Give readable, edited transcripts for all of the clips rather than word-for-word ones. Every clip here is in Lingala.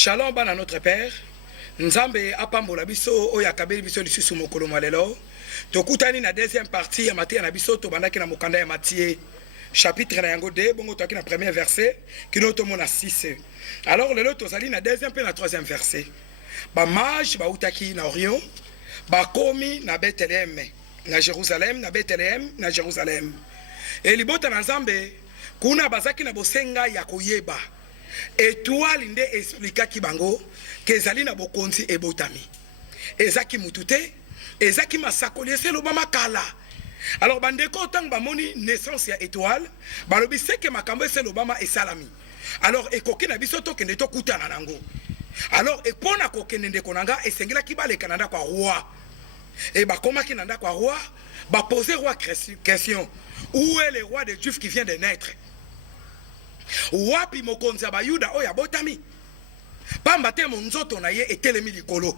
Shalom bana notre Père. Nzambe apambola biso oya kabeli biso lisusu mokolo malelo. Tokutani na deuxième partie ya Matthieu na biso to bandaki na mokanda ya Matthieu chapitre na yango 2 bongo toki na premier verset kino to mona 6. Alors lelo tozali na deuxième pe na troisième verset. Ba mage ba utaki na Orion, ba komi na Bethléem, na Jérusalem, na Bethléem, na Jérusalem. Et libota na Nzambe kuna bazaki na bosenga ya koyeba. Étoile nde expliqua ki bango ke ezali na bokonzi ebotami ezaki mutute ezaki masakoli eselo ba makala. Alors bandeko tang bamoni naissance ya étoile balobi seke makambo eselo ba ma esalami. Alors ekoki na biso to kende to kutana nango. Alors epona ko kende ndeko nanga esengela ki baleka nanda kwa roi et ba koma ki nanda kwa roi ba poser roi question où est le roi des Juifs qui vient de naître? Wapi mokonzi ya bayuda oya botami pamba te monzoto na ye etelemi likolo.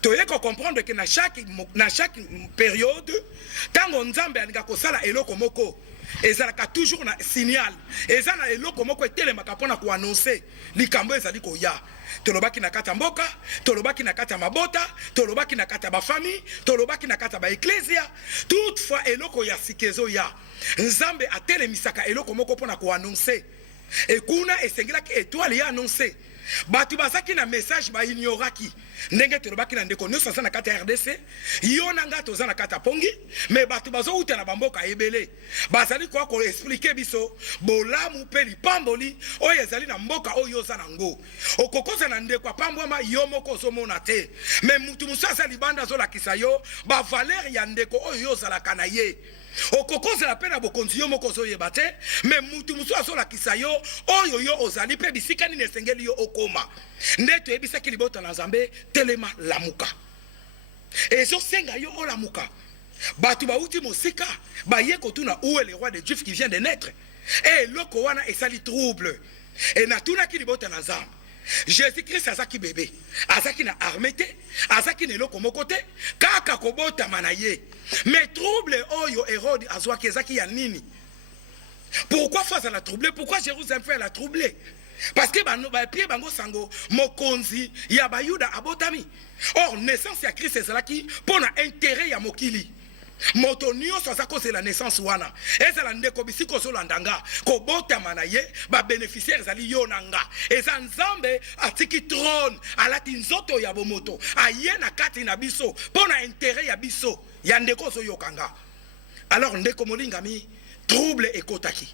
Toye ko comprendre que na chaque période tango nzambe alinga kosala eloko moko ezalaka toujours na signal ezana eloko moko etelemaka pona ko annoncer likambo ezali koya. Tolobaki na kata mboka, tolobaki na kata mabota, tolobaki na kata ba famille, tolobaki na kata ba ecclesia. Toutefois eloko ya sikezo ya nzambe atelemisaka eloko moko pona ko annoncer. Et kuna esengela ki étoile ya annoncer. Batu bazaki na message ba ignoraki. Ndenge tolobaki na ndeko nyonso aza na kata RDC, yo nanga toza na kata pongi, mais batu bazo uta na bamboka ebele. Bazali kwa ko expliquer biso bolamu pe lipamboli oyo ezali na mboka oyo za nango. Okokoza na ndeko pambwama yo moko ozomona te. Mais mutu musasa libanda zo lakisa yo ba valeur ya ndeko oyo zalaka na ye. Okokoza la pena bokonzi yo moko zoyeba te, mais mutu musu azolakisa yo oyo yo ozali pe bisika nini esengeli yo okoma. Nde toyebisaki libota na Nzambe telema lamuka. Ezo senga yo olamuka. Batu bauti mosika baye kotuna où est le roi des Juifs qui vient de naître. Et loko wana esali trouble. Et natuna ki libota na Nzambe. Jésus-Christ azaki bébé, azaki na armete, azaki ne loko mokote, kaka kobota manaye. Mais trouble oyo Hérode azwaki ezaki ya nini? Pourquoi face à la troublée? Pourquoi Jérusalem fait la troublée? Parce que ba pied bango sango mokonzi ya bayuda abotami. Or naissance ya Christ ezalaki pona intérêt ya mokili. Moto nyonso azako c'est la naissance wana. Ezala ndeko bisiko so landanga ko botama na ye ba bénéficiaire ezali yo nanga. Eza Nzambe atiki trône alati nzoto ya bomoto. Aye na kati na biso pona intérêt ya biso ya ndeko so yokanga. Alors ndeko molingami trouble ekotaki.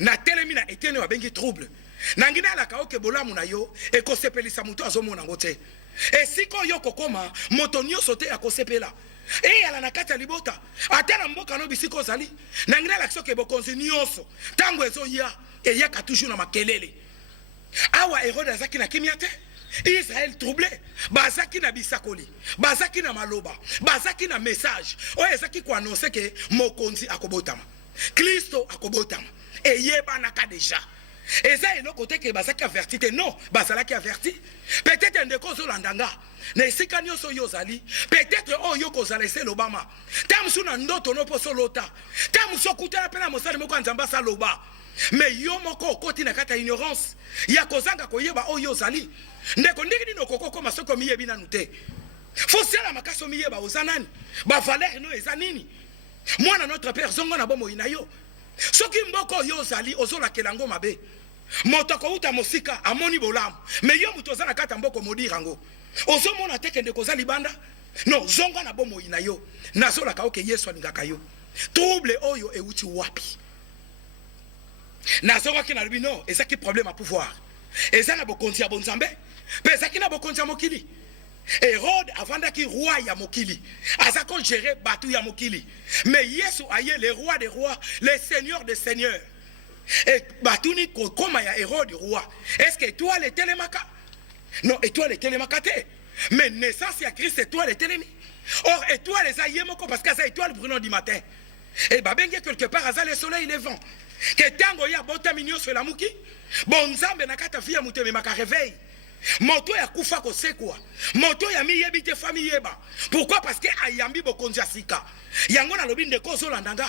Na telemi na etene wa bengi trouble. Nangina la kaoke bolamu na yo ekosepelisa muto azomona ngote. E siko yo kokoma moto nyonso te akosepela. Et ala na kati ya libota atana mboka no bisiko zali nangina la kisoke bokonzi nyonso tango ezo ya eyaka toujours na makelele. Awa Hérode azaki na kimia te. Israël troublé bazaki na bisakoli bazaki na maloba bazaki na message oyo ezaki ko annoncer que mokonzi akobotama Kristo akobotama eyeba naka déjà. Eza eloko te ke bazaki averti te non bazalaki averti. Peut-être ndeko zolandanga na esika nyonso yo zali peut-être oyo kozala eselo bama tamusu na ndoto no poso lota tamusu kutana pena mosali moko Nzamba sa loba. Mais yo moko okoti na kata ignorance ya kozanga koyeba oyo zali ndeko ndiki dino kokoko masoko miyebi nanu te. Fosela makaso miyeba ozanani ba valeur no eza nini mwana notre père zongo na bomo inayo soki mboko yo zali ozola kelango mabe moto ko uta mosika amoni bolamu mais yo muto zana kata mboko modirango ozomona teke ndeko zali banda non zongo na bomo inayo nazola kaoke Yesu alingaka yo trouble oyo euti wapi nazonga ki na lubino ezaki problème à pouvoir ezana bokonzi ya bonzambe pe ezaki na bokonzi ya mokili. Hérode avandaki roi ya mokili azako gérer batu ya mokili mais Yesu aye le roi des rois le seigneur des seigneurs et batuni koma ya Hérode roi. Est-ce que toi le telemaka? Non, étoile le telemaka te, mais naissance ya Christ étoile le telemi. Or étoile les aye moko parce que ça étoile brûlant du matin et babenge quelque part aza le soleil levant que tango ya botami nyonso la muki bonzambe na kata fia muteme maka réveil. Moto ya kufa kosekwa moto ya miyebi te famille yeba. Pourquoi? Parce que ayambi bokonzi asika yango na lobi ndeko zo landanga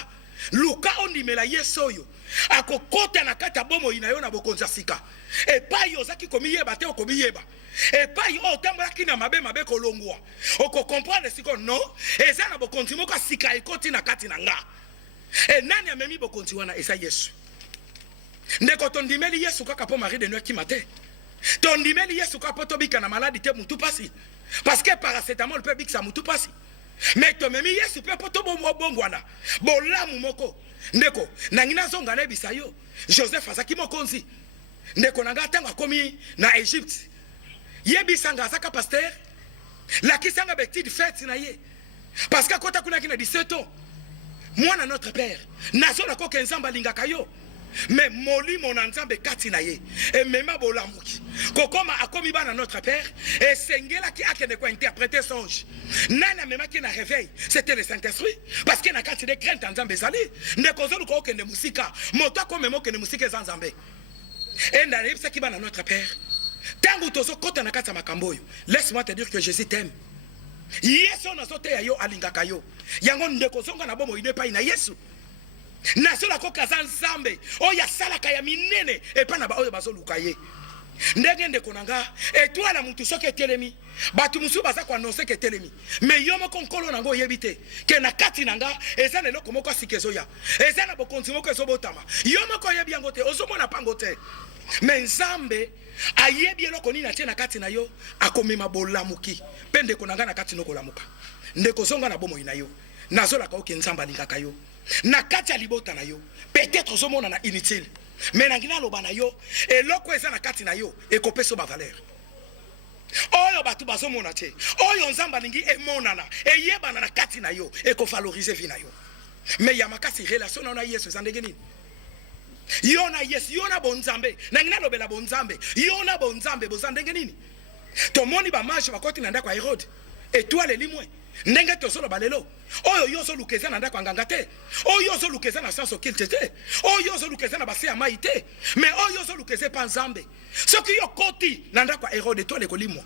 luka ondimela yesoyo akokota na kata bomo inayo na bokonza sika epai ozaki komiyeba te okomiyeba epai otambolaki na mabe kolongwa oko comprendre siko non eza na bokonzi moko sika ekoti na kati na nga nani amemi bokonzi wana eza Yesu ndeko tondimeli Yesu kaka po mari de nuit ki matin tondimeli Yesu kaka po tobika na maladi te mutu pasi parce que paracétamol peut bikisa mutu pasi mais tomemi Yesu pe po tobomo bongwana bolamu moko ndeko nangina zonga na ebisa yo Joseph azaki mokonzi ndeko nanga tango akomi na Egypte yebisanga azaka pasteur lakisanga betide fête na ye parce que kota kuna kina 17 ans mwana notre père nazo na ko kenzamba lingaka yo mais molimo na nzambe kati na ye et mema bolamuki kokoma akomi bana notre père et sengela ki akene ko interpréter songe nana mema ki na réveil c'était le Saint-Esprit parce que na kati de crainte nzambe zali ndeko zolu ko kende musika moto ko memo kende musika nzambe et ndale bisa ki bana notre père tangu tozo kota na kati makambo yo laisse-moi te dire que Jésus t'aime Yesu na sote ya yo alingaka yo yango ndeko zonga na bomo ine pa ina Yesu nasola ko kaza nzambe oya salaka ya minene epa na ba oyo bazoluka ye ndenge ndeko nanga etwala mutu soke telemi batu musu baza kwa annoncer ke telemi mais yo moko nkolo nango yebite ke na kati nanga eza na eloko moko sikezo ya eza na bokonzi moko ezobotama yo moko yebi yango te ozomona pango te mais nzambe ayebi eloko nini atie na kati na yo akomema bolamuki pe ndeko nanga na kati nokolamuka ndeko zonga na bomo ina yo nazolaka oke nzambe alingaka yo na kati ya libota na yo peut-être ozomona na inutile mais nangina loba na yo eloko eza na kati na yo ekopeso ba valeur oyo batu bazomona te oyo nzamba lingi emonana eyebana na kati na yo ekovaloriser vie na yo mais ya makasi relation na Yesu zandenge nini yo na Yesu yo na bonzambe nangina lobela bonzambe yo na bonzambe bozandenge nini tomoni ba mage bakoti na ndako ya Herode étoile limwe ndenge tozolo balelo oyo yozo lukeza na ndako nganga te oyo yozo lukeza na science occulte te oyo yozo lukeza na base ya mai te mais oyo yozo lukeza pa nzambe soki yo koti na ndako Herode étoile kolimwa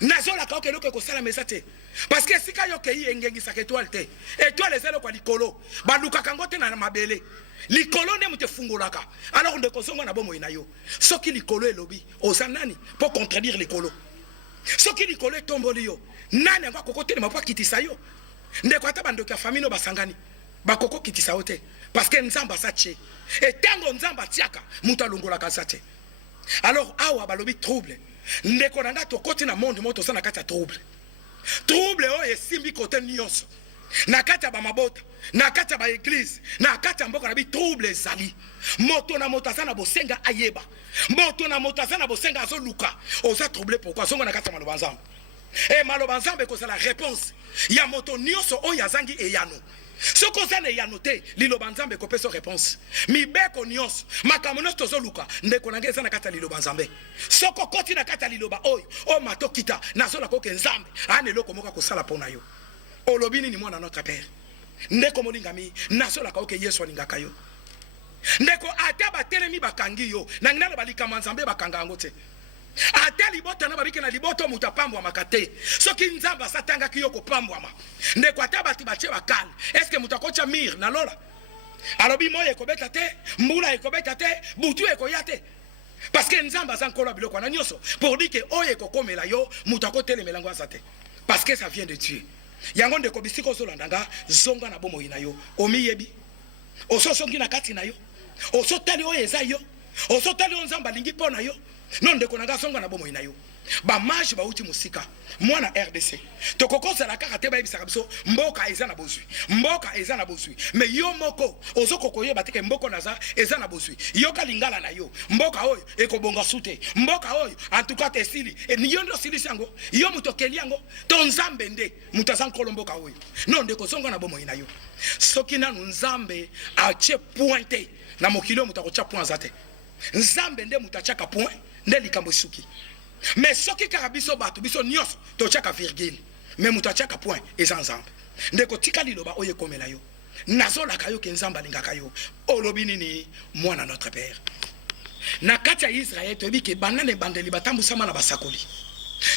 nazola ka okeloko ko sala mesate parce que sika yo kei engengisa étoile te étoile zelo kwa likolo baluka kango te na mabele likolo ne mute fungolaka alors ndeko zongo na bomo ina yo soki likolo elobi osanani pour contredire likolo soki likolo etomboli yo nani anga kokote ma pa kitisa yo ndeko ata bandoka famille no basangani bakoko kitisa yo te parce que nzamba sache et tango nzamba tiaka muta longola kasate alors awa balobi trouble ndeko nanga to koti na monde moto sana kati ya trouble o esimbi kote nyonso na kati ya ba mabota na kati ya ba église na kati ya mboka na bi trouble ezali moto na moto sana bosenga ayeba moto na moto sana bosenga azoluka oza trouble pourquoi songo na kati ya maloba nzambe et maloba nzambe ko la réponse ya moto nyonso oyo azangi eyano soko zana eyano te liloba nzambe ko peso réponse mibeko nyonso makambo nyonso tozoluka ndeko na ngeza na kati ya liloba nzambe soko koti na kati ya liloba oyo o mato kita nazola ko ke nzambe ane eloko moka ko sala pona yo olobini ni mwana notre père ndeko molingami nazola ko ke Yesu alingaka yo ndeko ata batelemi bakangi yo na ngina balikama nzambe bakanga yango te ata libota na babike na liboto mutapambwa makate soki nzamba satanga kiyo kopambwa ma ndeko ata bati bache bakal est-ce que mutakocha mir na lola alobi moye ekobeta te mbula ekobeta te butu ekoyate parce que nzamba zankola biloko na nyoso pour dire que oye kokomela yo mutakotele melango asate parce que ça vient de Dieu yango ndeko bisiko solandanga zonga na bomo ina yo omiyebi ososongi na kati na yo osotali oye eza yo osotali nzamba lingi pona yo non ndeko nanga songa na bomo ina yo ba mage ba uti musika mwana RDC tokokoza la kaka te ba yebisaka biso mboka eza na bozwi mais yo moko ozokokoye bateke mboko naza eza na bozwi yo kalingala na yo mboka oyo ekobonga sute mboka oyo en tout cas tesili et ni yondo silisi yango yo mutokeli yango to nzambe nde mutaza nkolo mboka oyo non ndeko songa na bomo ina yo soki na nzambe ache pointe na mokilo mutakocha point zate nzambe nde mutachaka point nde likambo suki mais soki karabiso bato biso nyos to chaka virgule mais mutachaka point eza nzambe ndeko tika liloba oye komela yo nazola kayo ke nzamba lingaka yo olobi nini mwana notre père na kati ya Israël to bike banane bandeli batambusama na basakoli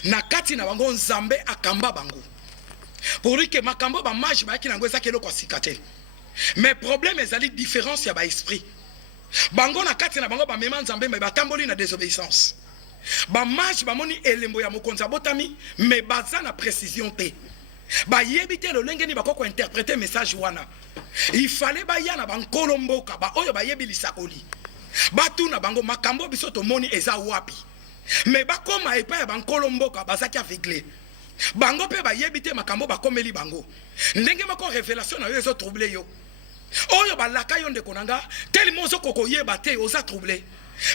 na kati na bango nzambe akamba bango pour dire que makambo ba mage ba kinango ezaki eloko sikate mais problème ezali différence ya ba esprit bango na kati na bango ba mema nzambe mais batamboli na désobéissance ba mage ba moni elembo ya mokonzi botami mais baza na précision te ba yebite le lengeni bakoko interpréter message wana il fallait ba yana bankolo mboka ba oyo ba yebi lisakoli batuna bango makambo biso to moni eza wapi mais bakoma epa ya bankolo mboka bazaki aveuglé bango pe ba yebite makambo bakomeli bango ndenge mako révélation na yo ezo troubler yo oyo balaka yo ndeko nanga tellement ozo kokoyeba te oza troublé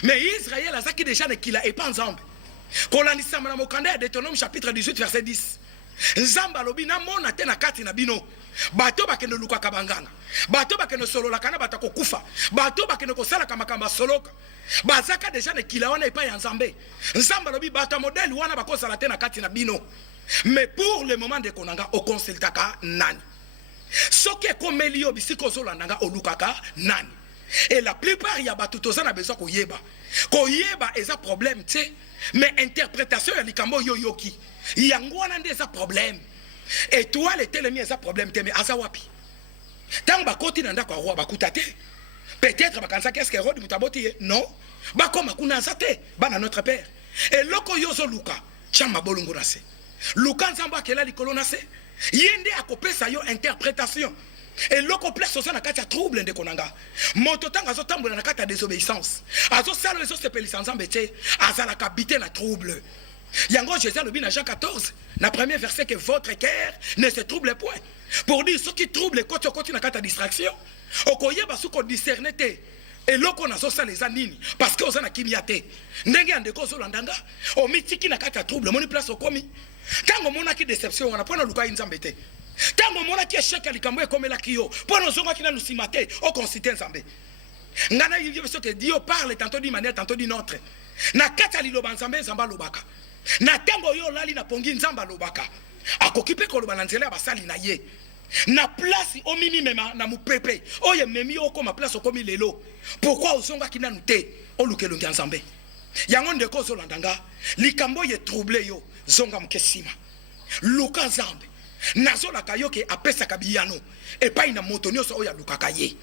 mais Israël azaki déjà ne kila et pas ensemble kolandisa na mokanda ya Deutéronome chapitre 18 verset 10 nzamba lobi na mona te na kati na bino bato bakende lukaka banganga bato bakende sololaka na bato kokufa bato bakende kosalaka makambo soloka bazaka déjà ne kila wana epa ya nzambe nzamba lobi bato modèle wana bakosala te na kati na bino mais pour le moment de konanga o consultaka nani soki ekomeli yo bisika ozolandanga olukaka nani et la plupart ya bato toza na besoin koyeba eza problème te mais interprétation ya likambo yo yoki yango wana nde eza problème étoile etelemi eza problème te mais aza wapi ntango bakoti na ndako ya roi bakuta te peut-être bakanisa qu'est-ce que Hérode mutaboti ye non bakoma kuna aza te bana notre père eloko yo ozoluka tia mabolongo na se luka nzambo akela likolo na se ye nde akopesa yo interprétation eloko place oza na kati ya trouble ndeko nanga moto ntango azotambola na kati ya désobéissance azosala ezosepelisa nzambe te azalaka bite na trouble yango Jésus alobi na Jean 14 na premier verset que votre cœur ne se trouble point pour dire ce qui trouble ekoti na kati ya distraction okoyeba soki odiscerne te eloko nazosala eza nini parce que oza na kimia te ndenge ya ndeko ozolandanga omitiki na kati ya trouble moni place okomi ntango omonaki déception wana mpo na lukai nzambe te ntango omonaki échec ya likambo ekomelaki yo mpo na ozongaki nanu nsima te okonsite nzambe nga na yebi biso ke Dieu parle tantôt d'une manière tantôt d'une autre na kati ya liloba nzambe nzambe alobaka na ntango oyo olali na pongi nzambe alobaka akoki mpe koloba na nzela ya basali na ye na place omimi mema na mupepe oyo ememi yo okoma place okomi lelo pourquoi ozongaki nanu te oluka elongi ya nzambe yango ndeko ozolandanga likambo ye trouble yo zonga moke nsima luka nzambe nazolaka yo ke apesaka biyano epai na moto nyonso oyo alukaka ye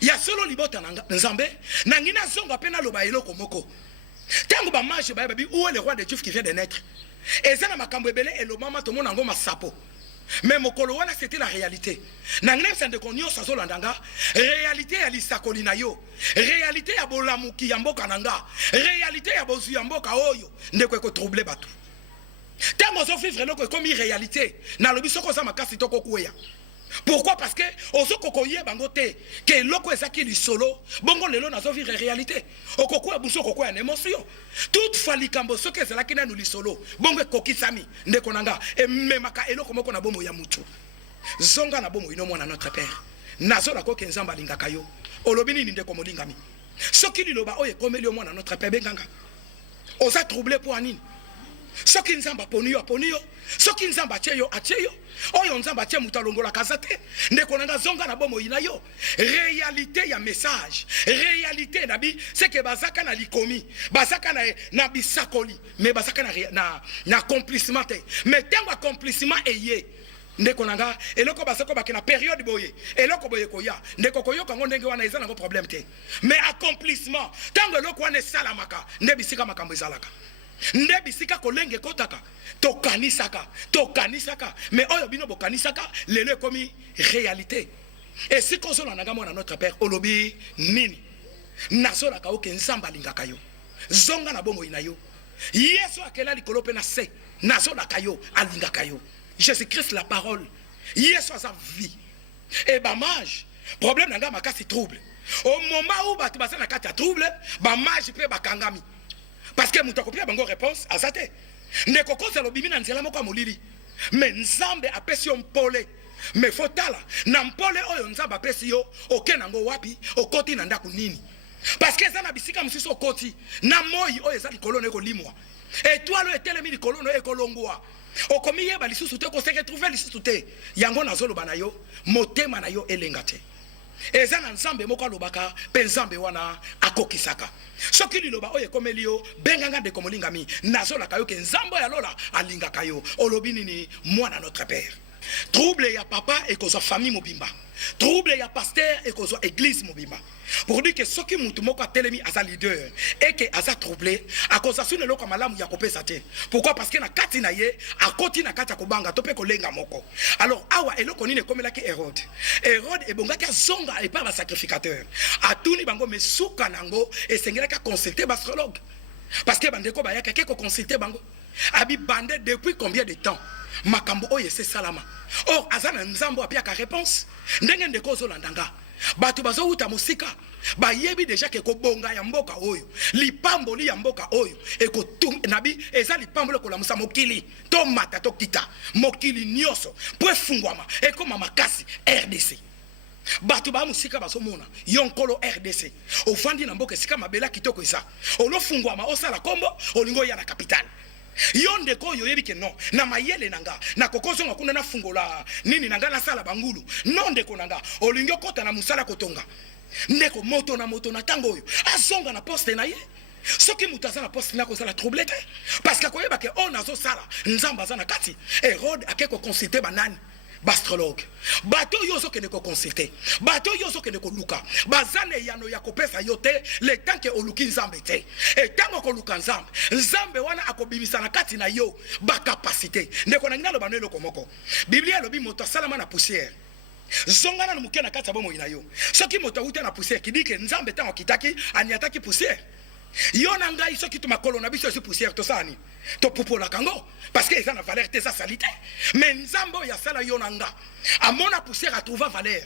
ya solo libota na nzambe nangi nazonga mpe naloba eloko moko ntango bamage bayebabi où est le roi de Dieu qui vient de naître eza na makambo ebele elomama tomona yango masapo mais mokolo wana c'était la réalité nangi nayebisa ndeko nyonso azolandanga réalité ya lisakoli na yo réalité ya bolamuki ya mboka na nga réalité ya bozwi ya mboka oyo ndeko ekotrouble bato ntango ozovivre eloko ekomi réalité nalobi soki oza makasi tokokweya pourquoi parce que ozokokoyeba bango te ke eloko ezaki lisolo bongo lelo nazovivre réalité okokweya busu okokweya na émotion toutefois likambo soki ezalaki nanu lisolo bongo ekokisami ndeko na nga ememaka eloko moko na bomoi ya mutu zonga na bomoi no mwana notre père nazola koke nzambe alingaka yo olobi nini ndeko molingami soki liloba oyo ekomeli yo mwana notre père benganga oza troublé po anini soki nzamba poni yo soki nzamba atie yo oyo nzamba atie mutu alongolaka aza te ndeko nanga zonga na bomoi na yo réalité ya message réalité na bi c'est que bazaka na likomi bazaka na bisakoli mais bazaka na accomplissement te mais tango accomplissement eye ndeko nanga eloko basako baki na période boye eloko boye koya ndeko koyoka ngo ndenge wana eza nango problème te mais accomplissement tango eloko wana esalamaka nde bisika makambo ezalaka nde bisika kolenge kotaka tokanisaka mais oyo bino bokanisaka lelo ekomi réalité et si kozolanda mwana notre père olobi nini nazolaka oke nzamba alingaka yo zonga na bomoi na yo yesu akela likolo mpe na se nazolaka yo alingaka yo Jésus Christ la parole yesu aza vie et bamage problème nanga makasi trouble au moment où bato baza na kati ya trouble bamage mpe bakangami parce que mutu akopia bango réponse aza te ndeko kozala obimi na nzela moko ya molili mais nzambe apesi yo mpole mais fotala na mpole oyo nzambe apesi yo oke nango wapi okoti na ndako nini parce que eza na bisika mosusu okoti na moi oyo eza likolo na ekolimwa étoile oyo etelemi likolo na ekolongwa okomi yeba lisusu te okose retrouve lisusu te yango nazoloba na yo motema na yo elenga te eza na nzambe moko alobaka mpe nzambe wana akokisaka soki liloba oyo ekomeli yo benganga ndeko molingami nazolaka yo ke nzambe oyo alola alingaka yo olobi nini mwana notre père trouble ya papa et kozwa famille mobimba, trouble ya pasteur et kozwa église mobimba. Pour dire que ce qui mutu moko atelemi asa leader et que asa troublé a kosa sune loko malamu ya kopesa te. Pourquoi? Parce que na kati na ye a koti na kati kobanga tope kolenga moko. Alors awa eloko nini komela ki Hérode. Hérode e bonga ka zonga et par ba sacrificateur. Atuni bango mesuka nango et sengela ka consulter ba astrologue. Parce que bandeko ba yaka ke ko consulter bango. Abi bande depuis combien de temps? Makambo oye c'est salama. Or azana nzambo apia ka réponse. Ndenge ndeko zo landanga. Batu bazo uta musika ba yebi deja ke ko bonga ya mboka oyo lipambo li ya mboka oyo e ko nabi eza lipambo ko la musa mokili to mata to kita mokili nyoso po fungwama e ko mama kasi RDC batu ba musika bazo mona yonkolo RDC ofandi na mboka sika mabela kitoko eza olo fungwama osala kombo olingo ya na capitale yonde ko yoyebi ke non na mayele nanga na kokozo ngakuna na fungola nini nanga na sala bangulu nonde ko nanga olingo kota na musala kotonga ndeko moto na tango oyo azonga na poste na ye soki mutaza na poste na ko sala troublé te parce que koyeba ke on azo sala nzamba za na kati Hérode akeko consulter banani bastrologue bato yozo ke ne ko consulter bato yozo ke ne ko luka bazane yano ya kopesa yote le temps que oluki nzambe te et tango ko luka nzambe wana akobimisa na kati na yo ba capacité ndeko na ngalo banelo komoko biblia lobi moto salama na poussière zongana na muke na kati bomo ina yo soki moto uta na poussière kidike nzambe tango kitaki aniataki poussière yo na ngai soki to makolo na biso si poussière to sani to popola kango parce que ça na valeur te ça salité mais nzambo ya sala yo na nga amona poussière a trouver valeur